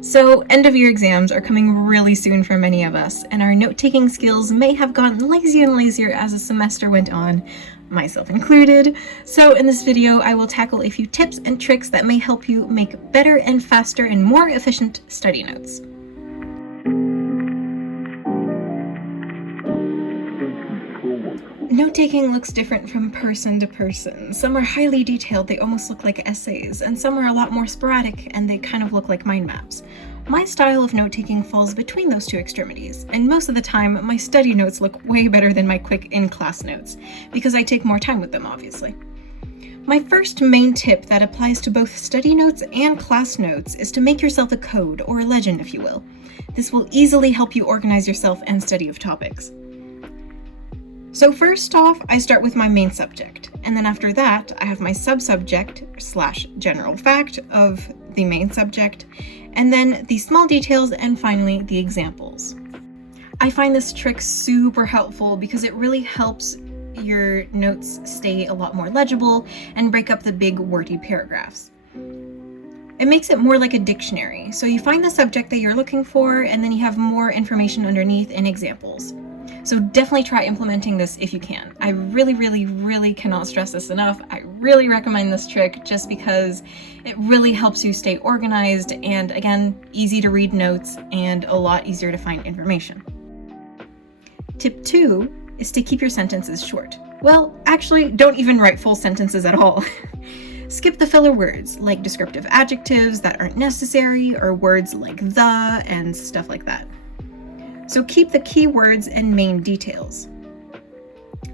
So, end of year exams are coming really soon for many of us, and our note-taking skills may have gotten lazier and lazier as the semester went on, myself included. So in this video, I will tackle a few tips and tricks that may help you make better and faster and more efficient study notes. Note-taking looks different from person to person. Some are highly detailed, they almost look like essays, and some are a lot more sporadic and they kind of look like mind maps. My style of note-taking falls between those two extremities, and most of the time my study notes look way better than my quick in-class notes, because I take more time with them, obviously. My first main tip that applies to both study notes and class notes is to make yourself a code, or a legend if you will. This will easily help you organize yourself and study of topics. So first off, I start with my main subject, and then after that, I have my subsubject / general fact of the main subject, and then the small details, and finally the examples. I find this trick super helpful because it really helps your notes stay a lot more legible and break up the big wordy paragraphs. It makes it more like a dictionary, so you find the subject that you're looking for, and then you have more information underneath and examples. So definitely try implementing this if you can. I really cannot stress this enough. I really recommend this trick just because it really helps you stay organized and, again, easy to read notes and a lot easier to find information. Tip 2 is to keep your sentences short. Well, actually, don't even write full sentences at all. Skip the filler words like descriptive adjectives that aren't necessary or words like the and stuff like that. So keep the key words and main details.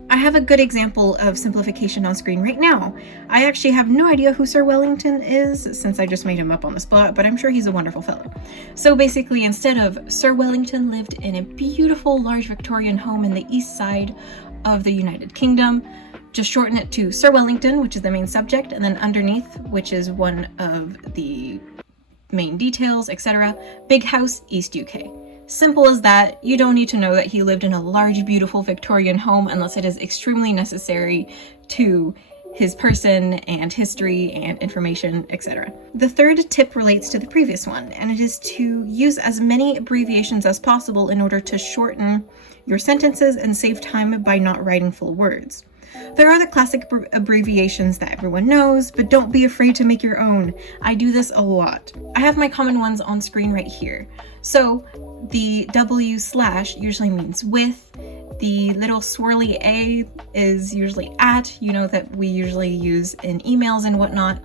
I have a good example of simplification on screen right now. I actually have no idea who Sir Wellington is since I just made him up on the spot, but I'm sure he's a wonderful fellow. So basically, instead of Sir Wellington lived in a beautiful large Victorian home in the east side of the United Kingdom, just shorten it to Sir Wellington, which is the main subject, and then underneath, which is one of the main details, etc., Big House, East UK. Simple as that. You don't need to know that he lived in a large, beautiful Victorian home unless it is extremely necessary to his person and history and information, etc. The third tip relates to the previous one, and it is to use as many abbreviations as possible in order to shorten your sentences and save time by not writing full words. There are the classic abbreviations that everyone knows, but don't be afraid to make your own. I do this a lot. I have my common ones on screen right here. So the W/ usually means with. The little swirly A is usually at, that we usually use in emails and whatnot.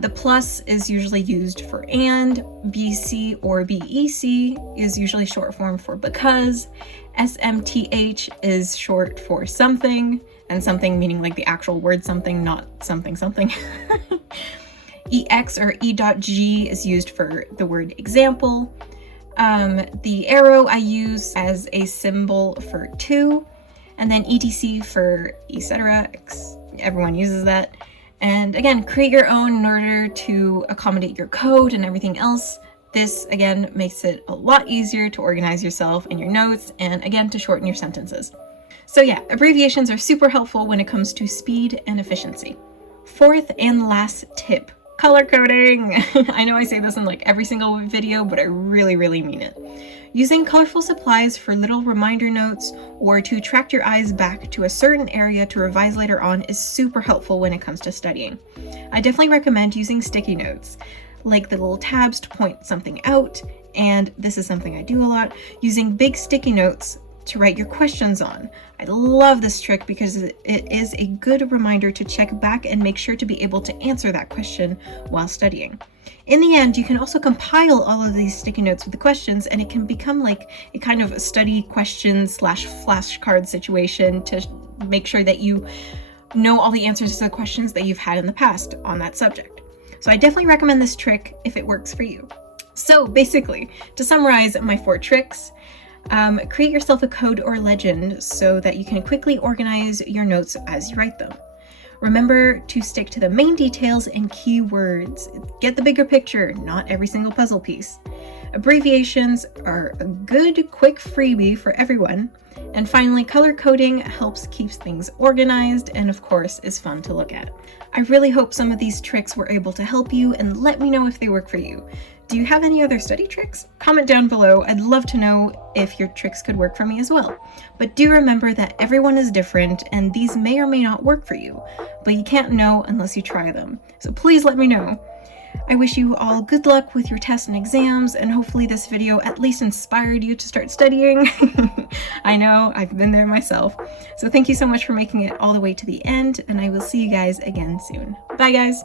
The plus is usually used for and. BC or BEC is usually short form for because. SMTH is short for something, and something meaning like the actual word something, not something. EX or E.G is used for the word example. The arrow I use as a symbol for to, and then ETC for etc. Everyone uses that. And again, create your own in order to accommodate your code and everything else. This, again, makes it a lot easier to organize yourself and your notes, and again, to shorten your sentences. So yeah, abbreviations are super helpful when it comes to speed and efficiency. Fourth and last tip, color coding. I know I say this in like every single video, but I really mean it. Using colorful supplies for little reminder notes or to attract your eyes back to a certain area to revise later on is super helpful when it comes to studying. I definitely recommend using sticky notes, like the little tabs to point something out, and this is something I do a lot, using big sticky notes to write your questions on. I love this trick because it is a good reminder to check back and make sure to be able to answer that question while studying. In the end, you can also compile all of these sticky notes with the questions, and it can become like a kind of study question / flashcard situation to make sure that you know all the answers to the questions that you've had in the past on that subject. So I definitely recommend this trick if it works for you. So basically, to summarize my 4 tricks, create yourself a code or legend so that you can quickly organize your notes as you write them. Remember to stick to the main details and key words. Get the bigger picture, not every single puzzle piece. Abbreviations are a good, quick freebie for everyone. And finally, color coding helps keep things organized and of course is fun to look at. I really hope some of these tricks were able to help you, and let me know if they work for you. Do you have any other study tricks? Comment down below. I'd love to know if your tricks could work for me as well. But do remember that everyone is different and these may or may not work for you, but you can't know unless you try them. So please let me know. I wish you all good luck with your tests and exams, and hopefully this video at least inspired you to start studying. I know, I've been there myself. So thank you so much for making it all the way to the end, and I will see you guys again soon. Bye guys!